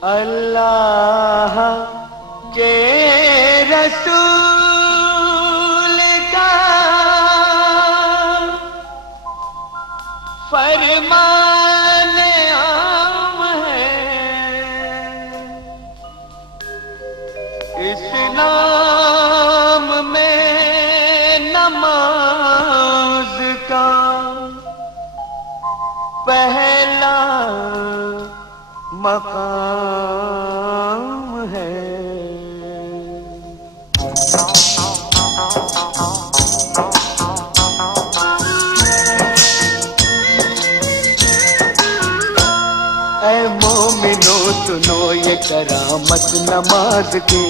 अल्लाह के रसूल का फरमान आम है, इस्लाम में नमाज का पहला मकाम है। ऐ मोमिनो सुनो ये करामत नमाज की,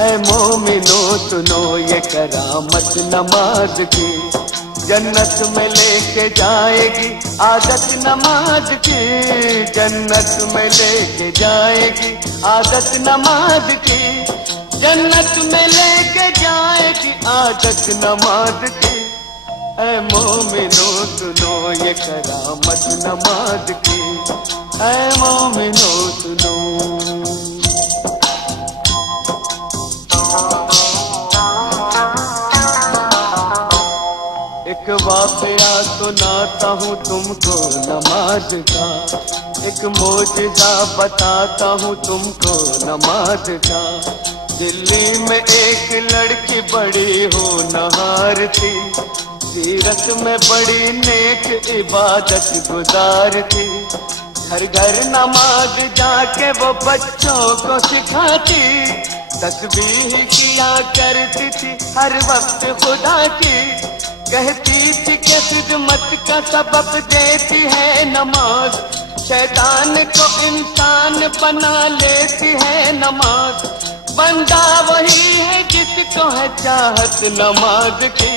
ऐ मोमिनो सुनो ये करामत नमाज की। जन्नत में लेके जाएगी आदत नमाज की, जन्नत में लेके जाएगी आदत नमाज की, जन्नत में लेके जाएगी आदत नमाज की। ऐ मोमिनो सुनो ये करामत नमाज की, ऐ मोमिनो सुनो। एक वाक़या सुनाता हूँ तुमको नमाज का, एक मौजज़ा बताता हूँ तुमको नमाज का। दिल्ली में एक लड़की बड़ी होनहार थी, सीरत में बड़ी नेक इबादत गुजार थी। घर घर नमाज जाके वो बच्चों को सिखाती, तस्बीह किया करती थी हर वक्त खुदा की। कहती थी कि खिदमत का सबब देती है नमाज, शैतान को इंसान बना लेती है नमाज। बंदा वही है जिसको है चाहत नमाज की।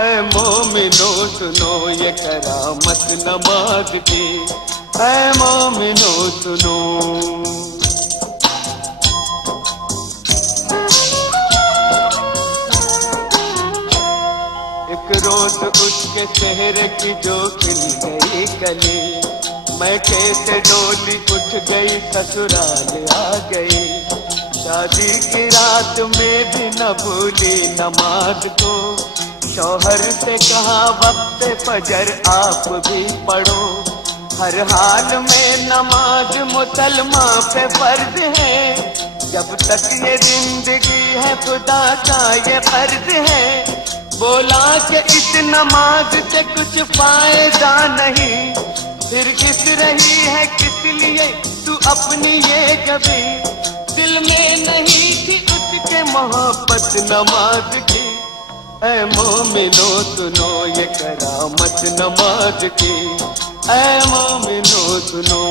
ऐ मोमिनो सुनो ये करामत नमाज की, ऐ मोमिनो सुनो। एक रोज उसके चेहरे की जो खिल गई कली, मैं कैसे डोली उठ गई ससुराल आ गई। शादी की रात में भी न भूली नमाज को, शौहर से कहा वक्त फजर आप भी पढ़ो। हर हाल में नमाज मुसलमान पे फर्ज है, जब तक ये जिंदगी है खुदा का ये फर्ज है। बोला कि इस नमाज से कुछ फायदा नहीं, फिर किस रही है किस लिए तू अपनी ये कभी। दिल में नहीं थी उसके मोहब्बत नमाज की। ऐ मोमिनो सुनो ये करामत नमाज की, ऐ मोमिनो सुनो।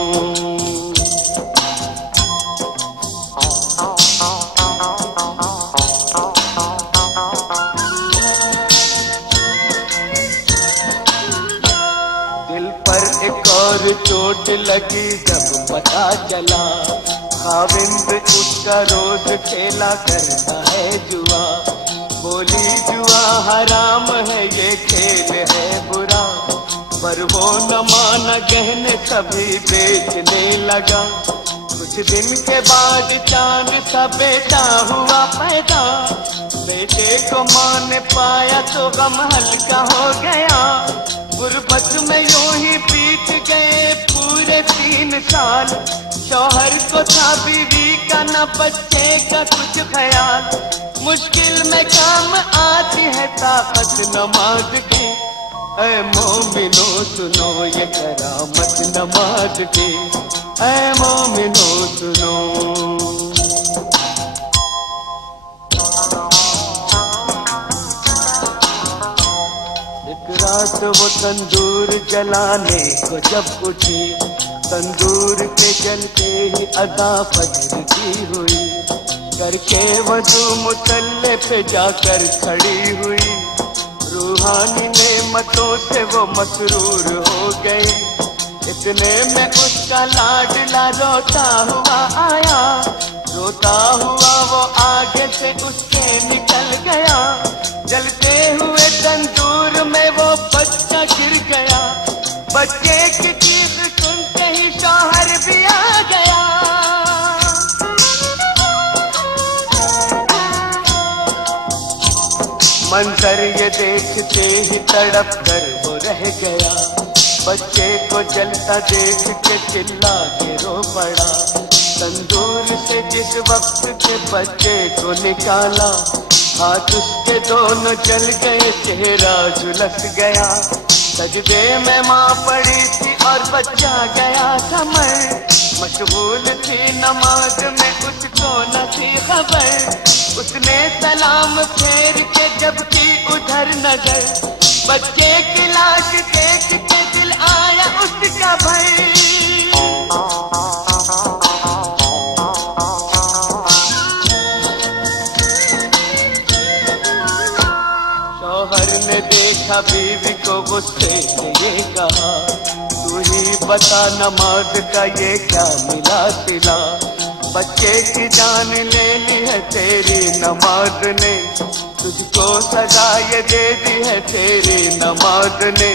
दिल पर एक और चोट लगी जब पता चला, खाविंद उसका रोज खेला करता है जुआ। बोली जुआ हराम है ये खेल है बुरा, पर वो न माना गहने सभी बेचने लगा। कुछ दिन के बाद चांद सा बेटा हुआ पैदा, बेटे को मां ने पाया तो गम हल्का हो गया। गुर्बत में यूं ही बीत गए पूरे 3 साल, शौहर को था बीवी का न बच्चे का कुछ ख्याल। मुश्किल में काम आती है ताकत नमाज की। ऐ मोमिनो सुनो ये करामत नमाज की, ऐ मोमिनो सुनो। एक रात वो तंदूर जलाने को जब उठी, तंदूर के जलते ही अदा फजर की हुई। करके वजू मुसल्ले पे जाकर खड़ी हुई, रूहानी नेमतों से वो मसरूर हो गई। इतने में उसका लाडला रोता हुआ आया, रोता हुआ वो आगे से उसके निकल गया। जलते हुए तंदूर में वो बच्चा गिर गया, बच्चे की चीख सुनते ही शौहर भी आ गया। मंजर ये देखते ही तड़प कर वो रह गया। बच्चे को जलता देख के चिल्ला के रो पड़ा। तंदूर से जिस वक्त के बच्चे को निकाला, हाथ उसके दोनों जल गए, चेहरा झुलस गया। सजदे में माँ पड़ी थी और बच्चा गया था मर। मशगूल थी नमाज में, उसको न थी खबर। उसने सलाम फेर के जब की उधर नजर, बच्चे की लाश देख के दिल आया उसका भय। शौहर ने देखा बीवी को, गुस्से से ये कहा, तू ही बता नमाज का ये क्या मिला सिला। बच्चे की जान ले ली है तेरी नमाज ने, तुझको सजा ये दे दी है तेरी नमाज ने।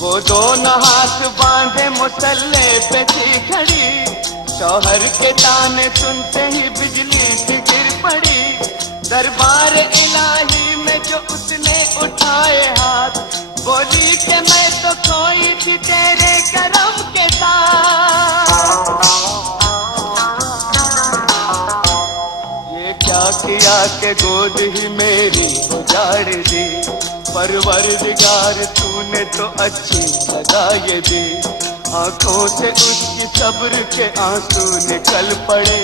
वो दोनों हाथ बांधे मुसल्ले पे थी खड़ी, शौहर के ताने सुनते ही बिजली सी गिर पड़ी। दरबार इलाही में जो उसने उठाए हाथ, बोली कि मैं तो खोई थी तेरे करम के साथ। ये क्या किया के गोद ही मेरी उजाड़ दी, परवरदिगार तूने तो अच्छी सजा ये दी। आंखों से उसकी सब्र के आंसू निकल पड़े,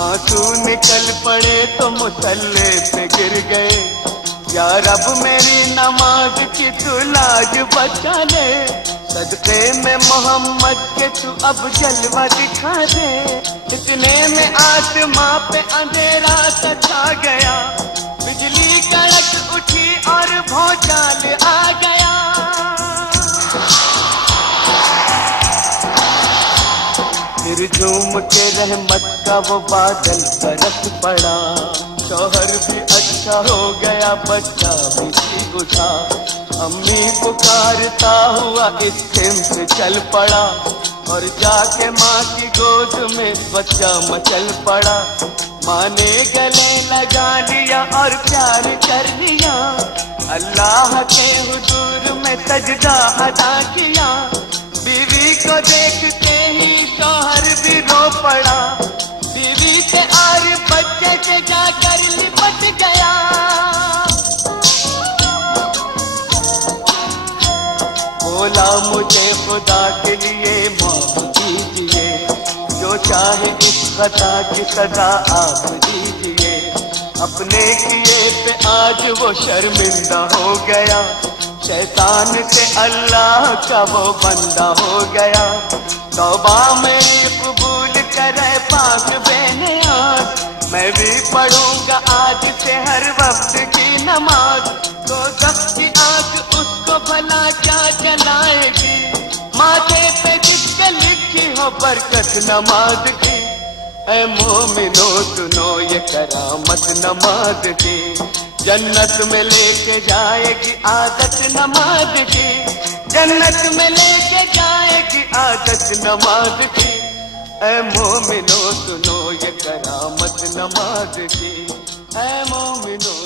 आंसू निकल पड़े तो मुसल्ले पे गिर गए। या रब मेरी नमाज की तू लाज बचा ले, सदके में मोहम्मद के तू अब जलवा दिखा दे। इतने में आसमां पे अंधेरा सा छा गया, बिजली कड़क उठी और भौचाल आ गया। फिर झूम के रहमत का वो बादल बरस पड़ा। शौहर भी अच्छा हो गया, बच्चा भी ठीक उठा। अम्मी पुकारता हुआ इस खेम से चल पड़ा, और जाके माँ की गोद में बच्चा मचल पड़ा। माँ ने गले लगा लिया और प्यार कर लिया, अल्लाह के हुजूर में सजदा अदा किया। बीवी को देखते ही शौहर भी रो पड़ा, बीवी से और बच्चे से जाकर लिपट गया। बोला मुझे खुदा के लिए माफ कीजिए, जो चाहे इस खता की सजा आप दीजिए। अपने किए पे आज वो शर्मिंदा हो गया, शैतान से अल्लाह का वो बंदा हो गया। तौबा मेरी कबूल करे पाक बेनियाज, मैं भी पढ़ूंगा आज से हर वक्त की नमाज। तो दफ्त की आग उसको भला क्या जलाएगी, माथे पे जिसके लिखी हो बरकत नमाज की। ऐ मोमिनो सुनो ये करामत नमाज की, जन्नत में लेके जाएगी आदत नमाज की। जन्नत में लेके जाएगी आदत नमाज की। ऐ मोमिनो सुनो ये करामत नमाज की, ऐ मोमिनो।